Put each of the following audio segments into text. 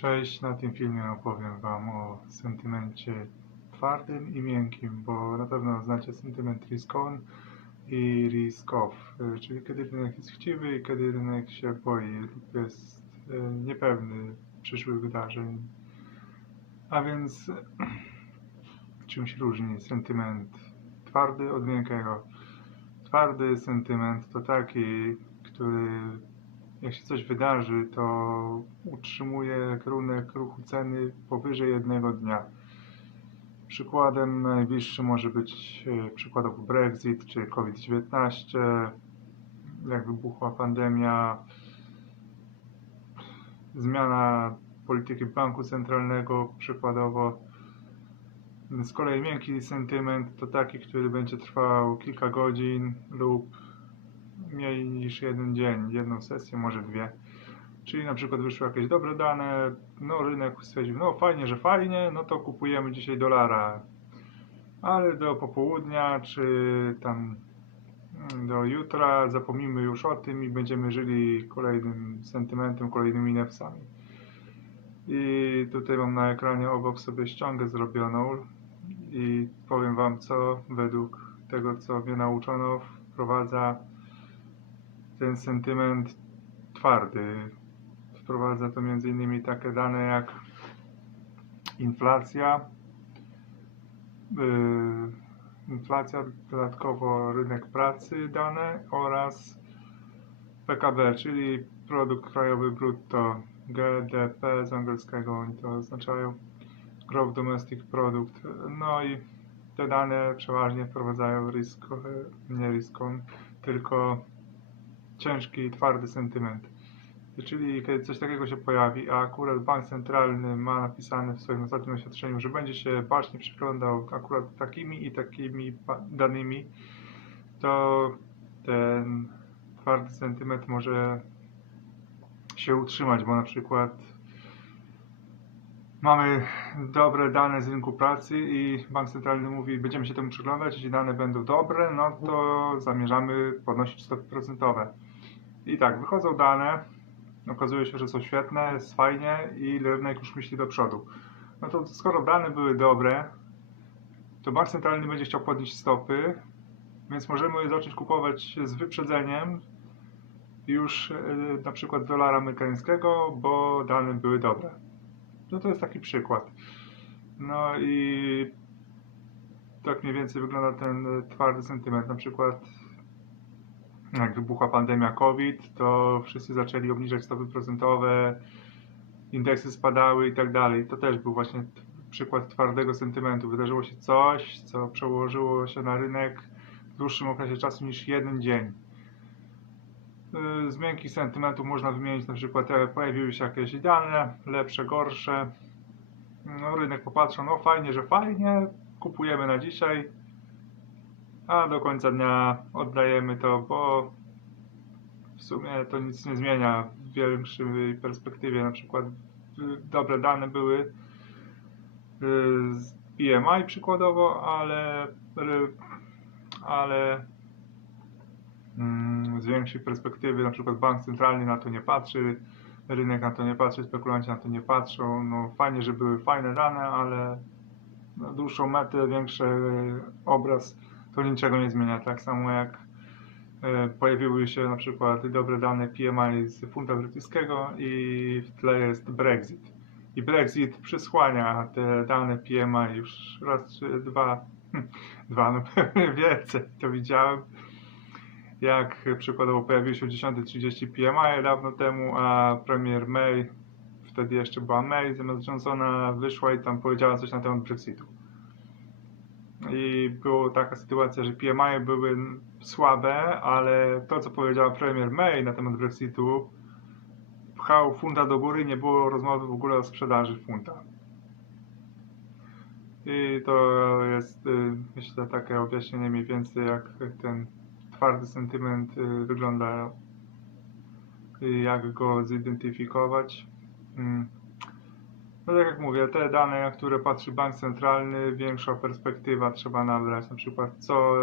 Cześć, na tym filmie opowiem Wam o sentymencie twardym i miękkim, bo na pewno znacie sentyment risk-on i risk-off, y, czyli kiedy rynek jest chciwy i kiedy rynek się boi lub jest y, niepewny przyszłych wydarzeń. A więc czym się różni sentyment twardy od miękkiego? Twardy sentyment to taki, który jak się coś wydarzy, to utrzymuje kierunek ruchu ceny powyżej jednego dnia. Przykładem najbliższym może być e, przykładowo Brexit czy COVID-19, jak wybuchła pandemia, zmiana polityki banku centralnego przykładowo. Z kolei miękki sentyment to taki, który będzie trwał kilka godzin lub mniej niż jeden dzień, jedną sesję, może dwie. Czyli na przykład wyszły jakieś dobre dane, no rynek stwierdził, no fajnie, że fajnie, no to kupujemy dzisiaj dolara. Ale do popołudnia, czy tam mm, do jutra zapomnimy już o tym i będziemy żyli kolejnym sentymentem, kolejnymi newsami. I tutaj mam na ekranie obok sobie ściągę zrobioną i powiem Wam, co według tego, co mnie nauczono, wprowadza ten sentyment twardy. Wprowadza to m.in. takie dane jak inflacja, yy, inflacja, dodatkowo rynek pracy dane oraz PKB, czyli produkt krajowy brutto, GDP z angielskiego oni to oznaczają, Gross Domestic Product. No i te dane przeważnie wprowadzają risk, nie riskon, tylko ciężki twardy sentyment. Czyli kiedy coś takiego się pojawi, a akurat bank centralny ma napisane w swoim ostatnim oświadczeniu, że będzie się bacznie przyglądał akurat takimi i takimi danymi, to ten twardy sentyment może się utrzymać, bo na przykład mamy dobre dane z rynku pracy i bank centralny mówi, będziemy się temu przyglądać, jeśli dane będą dobre, no to zamierzamy podnosić stopy procentowe. I tak, wychodzą dane, okazuje się, że są świetne, jest fajnie i rynek już myśli do przodu. No to skoro dane były dobre, to bank centralny będzie chciał podnieść stopy, więc możemy zacząć kupować z wyprzedzeniem już yy, na przykład dolara amerykańskiego, bo dane były dobre. No to jest taki przykład. No i tak mniej więcej wygląda ten y, twardy sentyment. Na przykład jak wybuchła pandemia COVID, to wszyscy zaczęli obniżać stopy procentowe, indeksy spadały i tak dalej. To też był właśnie przykład twardego sentymentu. Wydarzyło się coś, co przełożyło się na rynek w dłuższym okresie czasu niż jeden dzień. Yy, Z miękkich sentymentów można wymienić na przykład, e, pojawiły się jakieś dane, lepsze, gorsze. No, rynek popatrzył, no fajnie, że fajnie, kupujemy na dzisiaj, a do końca dnia oddajemy to, bo w sumie to nic nie zmienia w większej perspektywie. Na przykład y, dobre dane były y, z PMI przykładowo, ale, ale mm, z większej perspektywy na przykład bank centralny na to nie patrzy, rynek na to nie patrzy, spekulanci na to nie patrzą. No fajnie, że były fajne dane, ale na dłuższą metę, większy obraz to niczego nie zmienia. Tak samo jak e, pojawiły się na przykład dobre dane PMI z funta brytyjskiego i w tle jest Brexit. I Brexit przysłania te dane PMI już raz czy dwa, dwa no pewnie więcej to widziałem. Jak przykładowo pojawił się 10.30 PMI dawno temu, a premier May, wtedy jeszcze była May zamiast Johnsona, wyszła i tam powiedziała coś na temat Brexitu. I była taka sytuacja, że PMI były słabe, ale to, co powiedziała premier May na temat Brexitu, pchał funta do góry, nie było rozmowy w ogóle o sprzedaży funta. I to jest, y, myślę, takie objaśnienie mniej więcej, jak ten twardy sentyment y, wygląda, jak go zidentyfikować. No tak jak mówię, te dane, na które patrzy bank centralny, większa perspektywa trzeba nabrać. Na przykład, co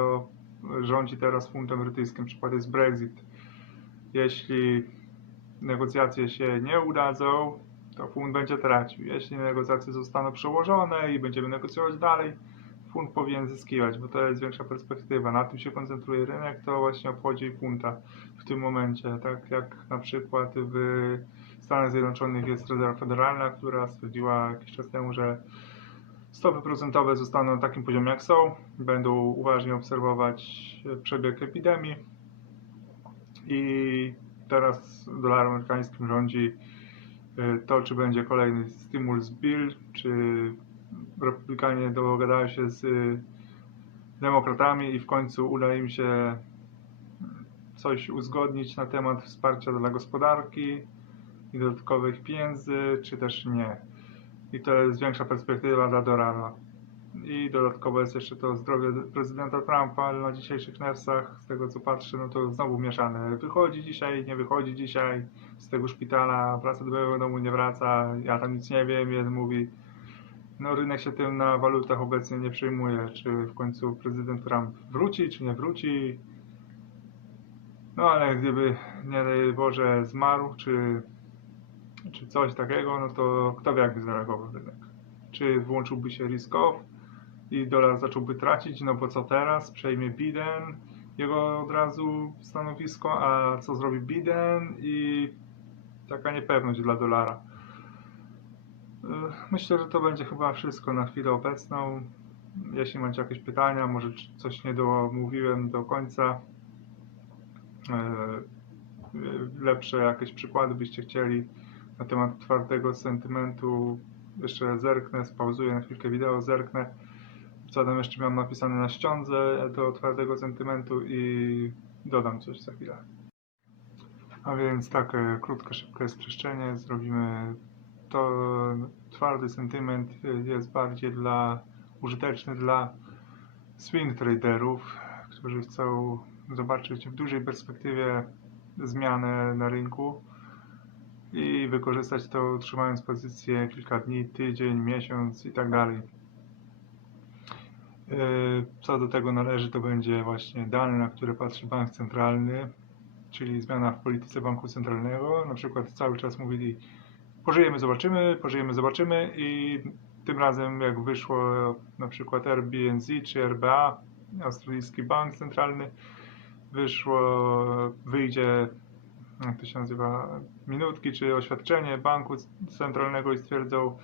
rządzi teraz funtem brytyjskim, przykład jest Brexit. Jeśli negocjacje się nie udadzą, to funt będzie tracił. Jeśli negocjacje zostaną przełożone i będziemy negocjować dalej, funt powinien zyskiwać, bo to jest większa perspektywa. Na tym się koncentruje rynek, to właśnie obchodzi funta w tym momencie. Tak jak na przykład w Stanach Zjednoczonych jest rezerwa federalna, która stwierdziła jakiś czas temu, że stopy procentowe zostaną na takim poziomie jak są, będą uważnie obserwować przebieg epidemii i teraz dolarem amerykańskim rządzi y, to, czy będzie kolejny stimulus bill, czy republikanie dogadają się z y, demokratami i w końcu uda im się coś uzgodnić na temat wsparcia dla gospodarki i dodatkowych pieniędzy, czy też nie. I to jest większa perspektywa dla dolara. I dodatkowo jest jeszcze to zdrowie prezydenta Trumpa, ale na dzisiejszych nersach, z tego co patrzę, no to znowu mieszane. Wychodzi dzisiaj, nie wychodzi dzisiaj z tego szpitala, wraca do domu, nie wraca, ja tam nic nie wiem, jeden mówi, no rynek się tym na walutach obecnie nie przejmuje, czy w końcu prezydent Trump wróci, czy nie wróci. No ale gdyby, nie daj Boże, zmarł, czy, czy coś takiego, no to kto wie, jakby zareagował rynek. Czy włączyłby się risk off i dolar zacząłby tracić, no bo co teraz? Przejmie Biden, jego od razu stanowisko, a co zrobi Biden i taka niepewność dla dolara. Myślę, że to będzie chyba wszystko na chwilę obecną. Jeśli macie jakieś pytania, może coś nie domówiłem do końca, e, lepsze jakieś przykłady byście chcieli na temat twardego sentymentu, jeszcze zerknę, spauzuję na chwilkę wideo, zerknę, co tam jeszcze miałem napisane na ściądze do twardego sentymentu i dodam coś za chwilę. A więc tak, e, krótkie, szybkie streszczenie zrobimy twardy sentyment jest bardziej dla użyteczny dla swing traderów, którzy chcą zobaczyć w dużej perspektywie zmianę na rynku i wykorzystać to trzymając pozycję kilka dni, tydzień, miesiąc i tak dalej. Yy, Co do tego należy, to będzie właśnie dane, na które patrzy bank centralny, czyli zmiana w polityce banku centralnego. Na przykład cały czas mówili pożyjemy, zobaczymy, pożyjemy, zobaczymy i tym razem jak wyszło na przykład Airbnb czy RBA, australijski bank centralny, wyszło, wyjdzie, jak to się nazywa, minutki czy oświadczenie banku centralnego i stwierdzą,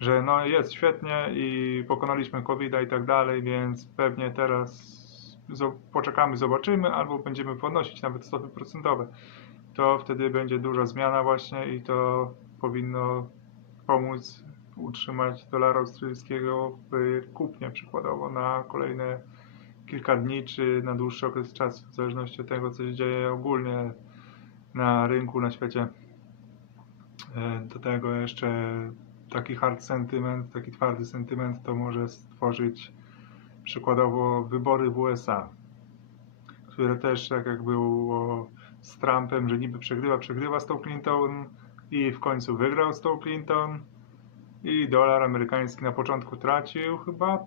że no jest świetnie i pokonaliśmy covid i tak dalej, więc pewnie teraz poczekamy, zobaczymy, albo będziemy podnosić nawet stopy procentowe. To wtedy będzie duża zmiana właśnie i to powinno pomóc utrzymać dolara australijskiego w kupnie przykładowo na kolejne kilka dni czy na dłuższy okres czasu, w zależności od tego, co się dzieje ogólnie na rynku, na świecie. E, Do tego jeszcze taki hard sentyment, taki twardy sentyment to może stworzyć przykładowo wybory w USA, które też tak jak było z Trumpem, że niby przegrywa, przegrywa z tą Clinton i w końcu wygrał z tą Clinton. I dolar amerykański na początku tracił chyba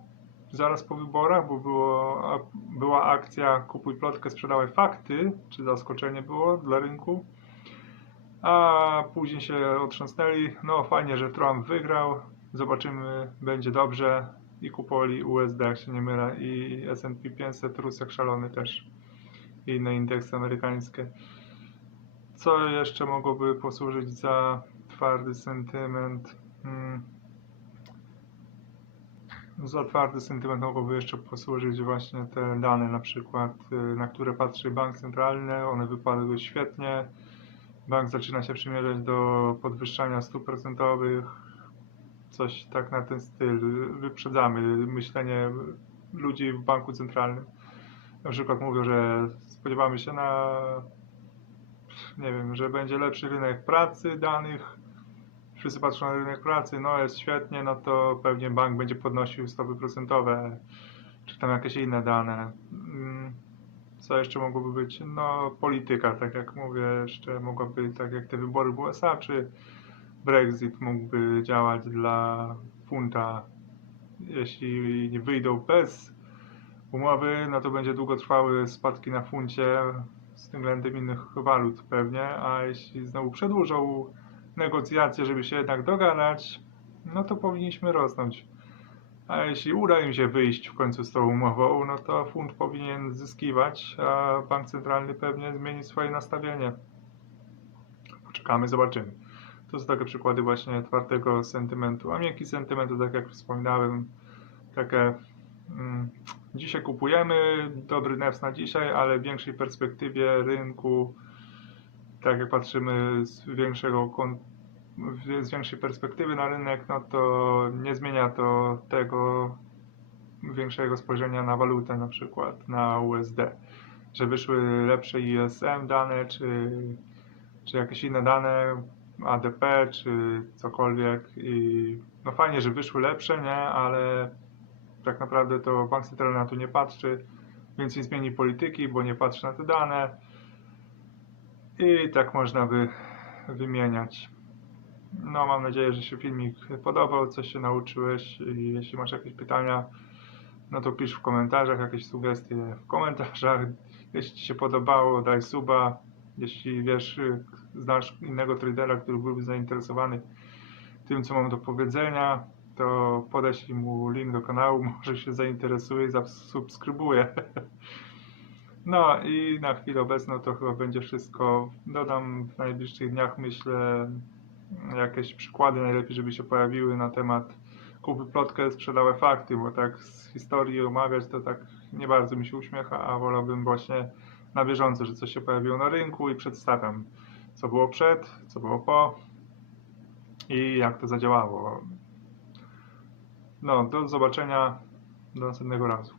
zaraz po wyborach, bo było, była akcja kupuj plotkę, sprzedawaj fakty, czy zaskoczenie było dla rynku. A później się otrząsnęli, no fajnie, że Trump wygrał, zobaczymy, będzie dobrze. I kupoli USD, jak się nie mylę, i S&P 500 rósł jak szalony też, i inne indeksy amerykańskie. Co jeszcze mogłoby posłużyć za twardy sentyment? Hmm. Za twardy sentyment mogłoby jeszcze posłużyć właśnie te dane, na przykład, y, na które patrzy bank centralny, one wypadły świetnie. Bank zaczyna się przymierzać do podwyższania stóp procentowych, coś tak na ten styl. Wyprzedzamy myślenie ludzi w banku centralnym. Na przykład mówią, że spodziewamy się na, nie wiem, że będzie lepszy rynek pracy danych. Wszyscy patrzą na rynek pracy, no jest świetnie, no to pewnie bank będzie podnosił stopy procentowe, czy tam jakieś inne dane. Mm, Co jeszcze mogłoby być? No polityka, tak jak mówię, jeszcze mogłaby, tak jak te wybory w USA, czy Brexit mógłby działać dla funta. Jeśli nie wyjdą bez umowy, no to będzie długotrwały spadki na funcie z tym względem innych walut pewnie, a jeśli znowu przedłużą negocjacje, żeby się jednak dogadać, no to powinniśmy rosnąć. A jeśli uda im się wyjść w końcu z tą umową, no to fund powinien zyskiwać, a bank centralny pewnie zmieni swoje nastawienie. Poczekamy, zobaczymy. To są takie przykłady właśnie twardego sentymentu. A miękki sentyment to tak jak wspominałem, takie dzisiaj kupujemy, dobry nefs na dzisiaj, ale w większej perspektywie rynku, tak jak patrzymy z większego z większej perspektywy na rynek, no to nie zmienia to tego większego spojrzenia na walutę, na przykład na USD, że wyszły lepsze ISM dane, czy, czy jakieś inne dane, ADP, czy cokolwiek i no fajnie, że wyszły lepsze, nie, ale tak naprawdę to bank centralny na to nie patrzy, więc nie zmieni polityki, bo nie patrzy na te dane i tak można by wymieniać. No, mam nadzieję, że się filmik podobał, coś się nauczyłeś i jeśli masz jakieś pytania, no to pisz w komentarzach, jakieś sugestie w komentarzach. Jeśli Ci się podobało, daj suba. Jeśli wiesz, znasz innego tradera, który byłby zainteresowany tym, co mam do powiedzenia, to podeślij mu link do kanału, może się zainteresuje i zasubskrybuje. No i na chwilę obecną to chyba będzie wszystko. Dodam w najbliższych dniach, myślę, jakieś przykłady najlepiej, żeby się pojawiły na temat kupy plotkę, sprzedałe fakty, bo tak z historii omawiać to tak nie bardzo mi się uśmiecha, a wolałbym właśnie na bieżąco, że coś się pojawiło na rynku i przedstawiam, co było przed, co było po i jak to zadziałało. No, do zobaczenia, do następnego razu.